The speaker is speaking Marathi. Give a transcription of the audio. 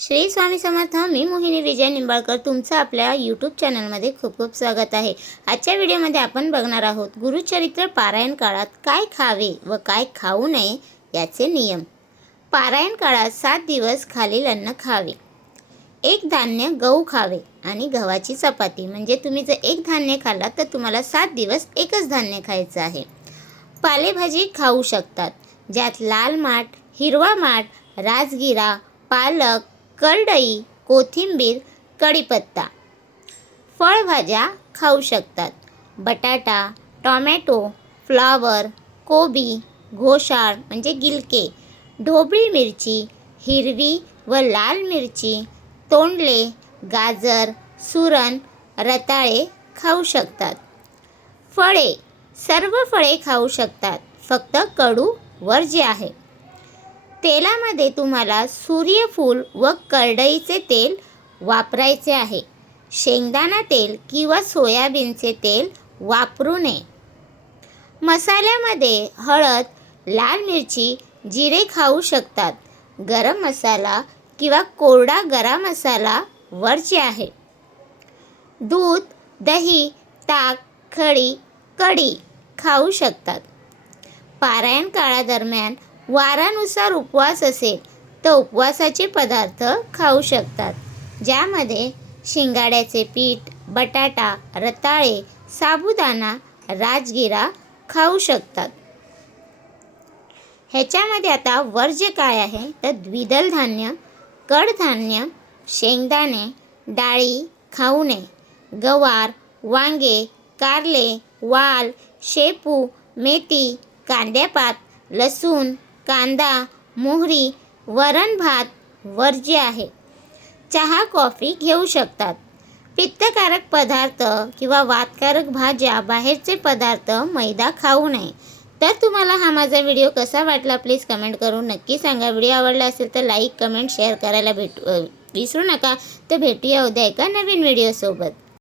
श्री स्वामी समर्थ. मी मोहिनी विजय निंबाळकर तुमचं आपल्या यूट्यूब चॅनलमध्ये खूप खूप स्वागत आहे. आजच्या व्हिडिओमध्ये आपण बघणार आहोत गुरुचरित्र पारायण काळात काय खावे व काय खाऊ नये याचे नियम. पारायण काळात 7 दिवस खालील अन्न खावे. एक धान्य गहू खावे आणि गव्हाची चपाती. म्हणजे तुम्ही जर एक धान्य खाल्ला तर तुम्हाला 7 दिवस एकच धान्य खायचं आहे. पालेभाजी खाऊ शकतात, ज्यात लाल माठ, हिरवा माठ, राजगिरा, पालक, करडई, कोथिंबीर, कढीपत्ता. फळभाज्या खाऊ शकतात, बटाटा, टोमॅटो, फ्लॉवर, कोबी, घोसाळ म्हणजे गिलके, ढोबळी मिरची, हिरवी व लाल मिरची, तोंडले, गाजर, सुरण, रताळे खाऊ शकतात. फळे सर्व फळे खाऊ शकतात, फक्त कडू वर्ज्य आहे. तेलामध्ये तुम्हाला सूर्यफूल व करडईचे तेल वापरायचे आहे. शेंगदाणा तेल किंवा सोयाबीनचे तेल वापरू नये. मसाल्यामध्ये हळद, लाल मिरची, जिरे खाऊ शकतात. गरम मसाला किंवा कोरडा गरम मसाला वर्ज्य आहे. दूध, दही, ताक, खडी, कढी खाऊ शकतात. पारायण काळादरम्यान वारानुसार उपवास असेल तर उपवासाचे पदार्थ खाऊ शकतात, ज्यामध्ये शिंगाड्याचे पीठ, बटाटा, रताळे, साबुदाणा, राजगिरा खाऊ शकतात. ह्याच्यामध्ये आता वर्ज्य काय आहे तर द्विदल धान्य, कडधान्य, शेंगदाणे, डाळी खाऊ नये. गवार, वांगे, कारले, वाल, शेपू, मेथी, कांद्यापात, लसूण, कांदा, मोहरी, वरण भात वर्ज्य आहे. चहा, कॉफी घेऊ शकतात. पित्तकारक पदार्थ किंवा वातकारक भाज्या, बाहेरचे पदार्थ, मैदा खाऊ नये. तर तुम्हाला हा माझा व्हिडिओ कसा वाटला प्लीज कमेंट करून नक्की सांगा. व्हिडिओ आवडला असेल तर लाईक, कमेंट, शेअर करायला विसरू नका. तर भेटूया उद्या एका नवीन व्हिडिओसोबत.